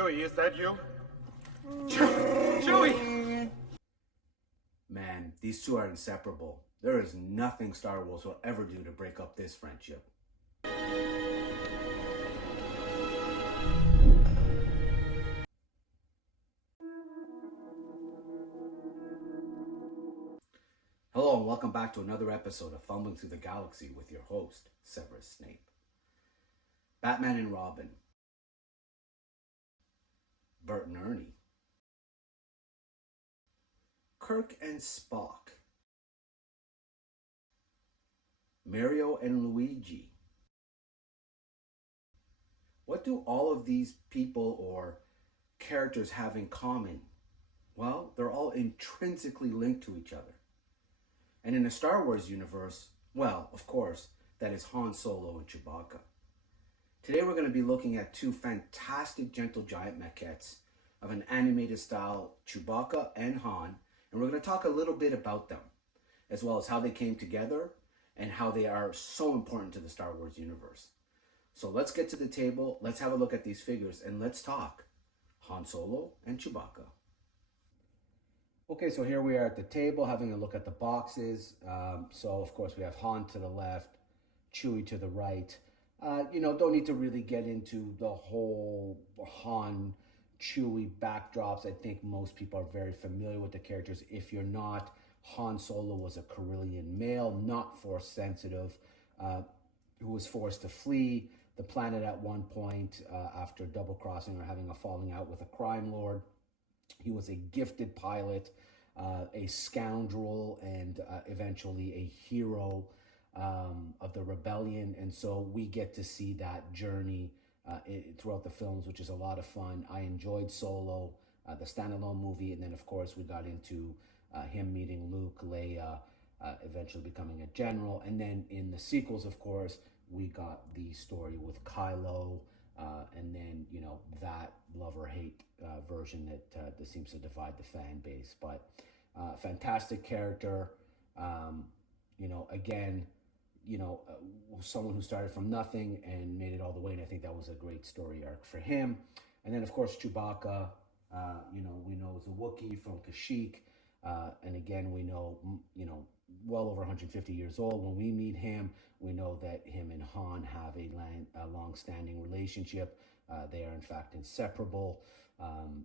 Chewie, is that you? Chewie! Man, these two are inseparable. There is nothing Star Wars will ever do to break up this friendship. Hello and welcome back to another episode of Fumbling Through the Galaxy with your host, Severus Snape. Batman and Robin. Bert and Ernie. Kirk and Spock. Mario and Luigi. What do all of these people or characters have in common? Well, they're all intrinsically linked to each other. And in the Star Wars universe, well, of course, that is Han Solo and Chewbacca. Today we're going to be looking at two fantastic Gentle Giant maquettes of an animated style Chewbacca and Han, and we're going to talk a little bit about them, as well as how they came together and how they are so important to the Star Wars universe. So let's get to the table, let's have a look at these figures, and let's talk Han Solo and Chewbacca. Okay, so here we are at the table having a look at the boxes. So of course we have Han to the left, Chewie to the right. Don't need to really get into the whole Han Chewie backdrops. I think most people are very familiar with the characters. If you're not, Han Solo was a Corellian male, not force sensitive, who was forced to flee the planet at one point after double crossing or having a falling out with a crime lord. He was a gifted pilot, a scoundrel, and eventually a hero of the rebellion. And so we get to see that journey throughout the films, which is a lot of fun. I enjoyed Solo, the standalone movie, and then of course we got into him meeting Luke, Leia, eventually becoming a general. And then in the sequels, of course, we got the story with Kylo, and then, that love or hate version that seems to divide the fan base. But fantastic character, again, someone who started from nothing and made it all the way. And I think that was a great story arc for him. And then, of course, Chewbacca, we know is a Wookiee from Kashyyyk. And again, we know, well over 150 years old. When we meet him, we know that him and Han have a long-standing relationship. They are, in fact, inseparable.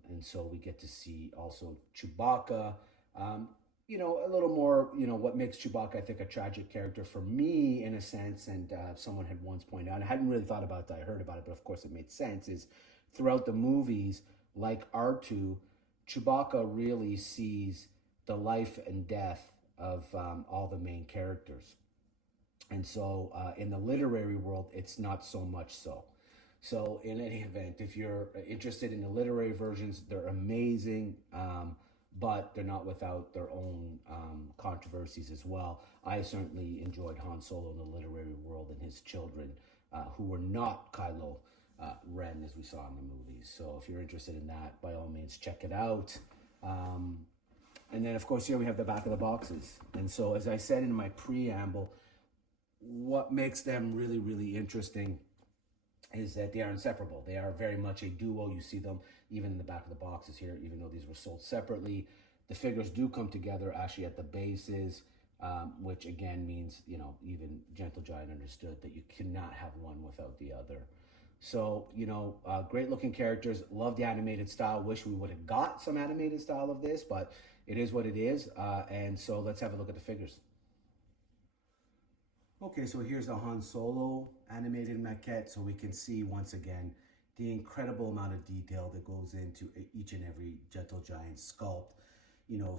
And so we get to see also Chewbacca, a little more, what makes Chewbacca, I think, a tragic character for me, in a sense. And someone had once pointed out, and I hadn't really thought about that, I heard about it, but of course it made sense, is throughout the movies, like R2, Chewbacca really sees the life and death of all the main characters. And so in the literary world, it's not so much so. So in any event, if you're interested in the literary versions, they're amazing, but they're not without their own controversies as well. I certainly enjoyed Han Solo in the literary world and his children, who were not Kylo Ren, as we saw in the movies. So if you're interested in that, by all means, check it out. And then, of course, here we have the back of the boxes. And so, as I said in my preamble, what makes them really, really interesting is that they are inseparable. They are very much a duo. You see them even in the back of the boxes here, even though these were sold separately. The figures do come together actually at the bases, which again means, even Gentle Giant understood that you cannot have one without the other. So, great looking characters. Love the animated style. Wish we would have got some animated style of this, but it is what it is. And so let's have a look at the figures. Okay, so here's the Han Solo animated maquette. So we can see once again the incredible amount of detail that goes into each and every Gentle Giant sculpt,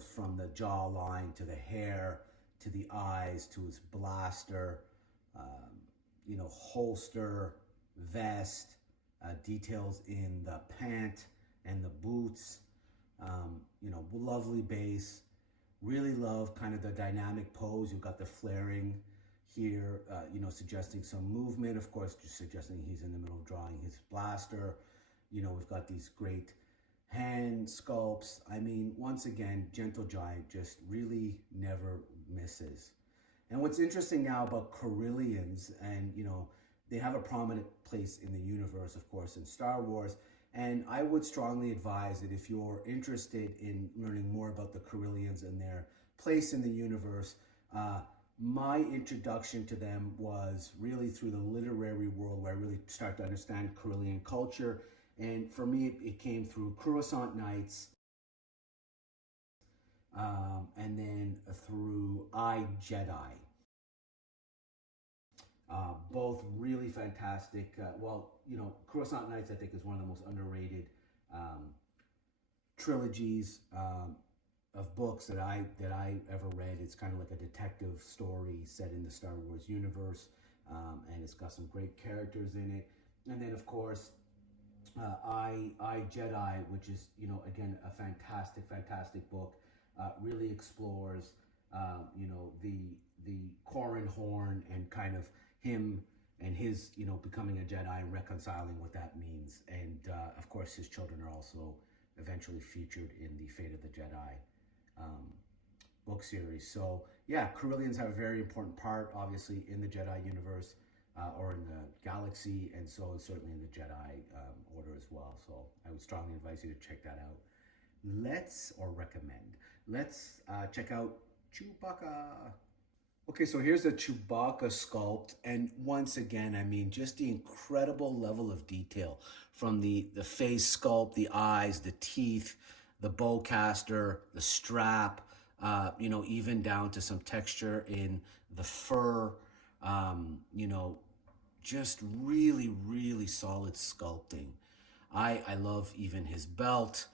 from the jawline to the hair, to the eyes, to his blaster, holster, vest, details in the pant and the boots, lovely base. Really love kind of the dynamic pose. You've got the flaring here, suggesting some movement. Of course, just suggesting he's in the middle of drawing his blaster. We've got these great hand sculpts. I mean, once again, Gentle Giant just really never misses. And what's interesting now about Corellians, and they have a prominent place in the universe, of course, in Star Wars, And I would strongly advise that if you're interested in learning more about the Corellians and their place in the universe, my introduction to them was really through the literary world, where I really started to understand Corellian culture. And for me, it came through Croissant Nights, and then through I, Jedi. Both really fantastic. Well, you know, Croissant Nights, I think, is one of the most underrated trilogies of books that I ever read. It's kind of like a detective story set in the Star Wars universe, and it's got some great characters in it. And then, of course, I, Jedi, which is, you know, again, a fantastic book. Really explores, you know, the Corran Horn and kind of him and his, you know, becoming a Jedi and reconciling what that means. And of course, his children are also eventually featured in the Fate of the Jedi book series. So yeah, Corellians have a very important part, obviously, in the Jedi universe, or in the galaxy, and so certainly in the Jedi Order as well. So I would strongly advise you to check that out. Let's check out Chewbacca. Okay, so here's a Chewbacca sculpt, and once again, I mean, just the incredible level of detail from the face sculpt, the eyes, the teeth, the bowcaster, the strap, you know, even down to some texture in the fur, you know, just really solid sculpting. I love even his belt.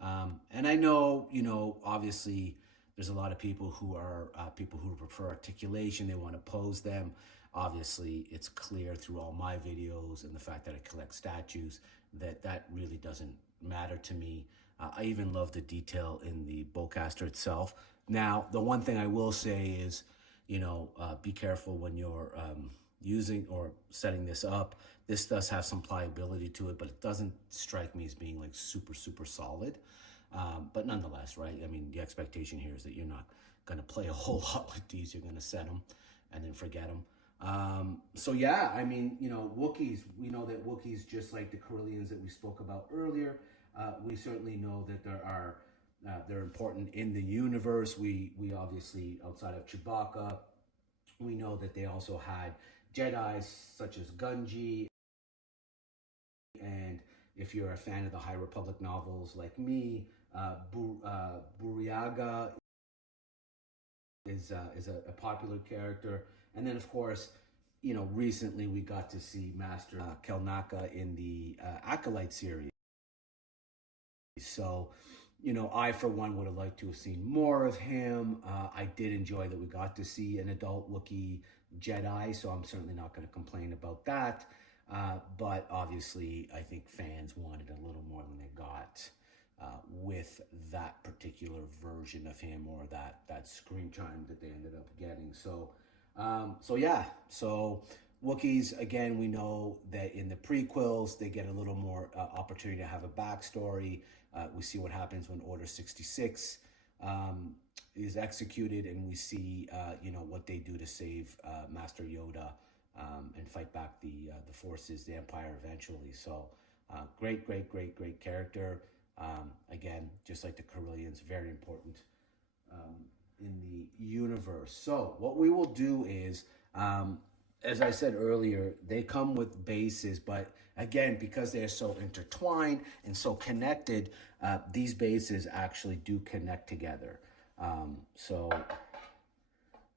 And I know, you know, obviously there's a lot of people who are people who prefer articulation. They want to pose them. Obviously, it's clear through all my videos and the fact that I collect statues that really doesn't matter to me. I even love the detail in the bowcaster itself. Now, the one thing I will say is, you know, be careful when you're using or setting this up. This does have some pliability to it, but it doesn't strike me as being like super solid. But nonetheless, right? I mean, the expectation here is that you're not going to play a whole lot with these. You're going to set them and then forget them. So yeah, I mean, you know, Wookiees, we know that Wookiees, just like the Corellians that we spoke about earlier, we certainly know that they're important in the universe. We obviously, outside of Chewbacca, we know that they also had Jedi such as Gungi, and if you're a fan of the High Republic novels like me, Buriaga is a popular character. And then, of course, you know, recently we got to see Master Kelnaka in the Acolyte series. So, you know, I, for one, would have liked to have seen more of him. I did enjoy that we got to see an adult Wookiee Jedi, so I'm certainly not going to complain about that. But obviously, I think fans wanted a little more than they got with that particular version of him, or that screen time that they ended up getting. So, yeah. So Wookiees, again, we know that in the prequels, they get a little more opportunity to have a backstory. We see what happens when Order 66 is executed, and we see, you know, what they do to save Master Yoda and fight back the forces, the Empire eventually. So great character. Again, just like the Corellians, very important in the universe. So what we will do is, as I said earlier, they come with bases, but again, because they're so intertwined and so connected, these bases actually do connect together. So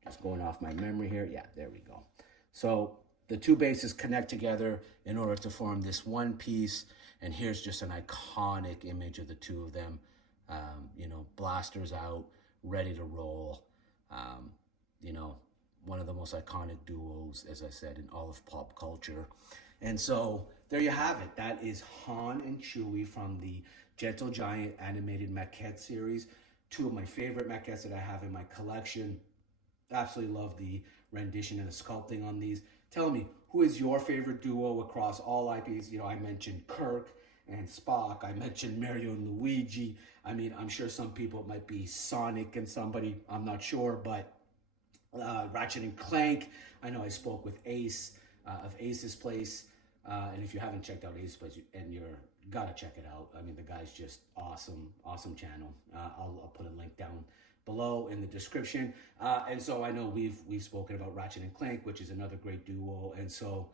just going off my memory here. Yeah, there we go. So the two bases connect together in order to form this one piece. And here's just an iconic image of the two of them, you know, blasters out, ready to roll. You know, one of the most iconic duos, as I said, in all of pop culture. And so there you have it. That is Han and Chewie from the Gentle Giant animated maquette series. Two of my favorite maquettes that I have in my collection. Absolutely love the rendition and the sculpting on these. Tell me, who is your favorite duo across all IPs? You know, I mentioned Kirk and Spock. I mentioned Mario and Luigi. I mean, I'm sure some people, it might be Sonic and somebody, I'm not sure, but Ratchet and Clank. I know I spoke with Ace of Ace's Place. And if you haven't checked out Ace's Place and you're gotta check it out. I mean, the guy's just awesome, awesome channel. I'll put a link down below in the description. And so I know we've spoken about Ratchet and Clank, which is another great duo. And so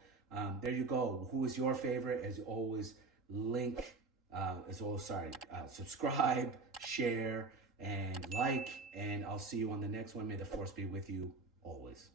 there you go. Who is your favorite? As always, subscribe, share, and like. And I'll see you on the next one. May the force be with you always.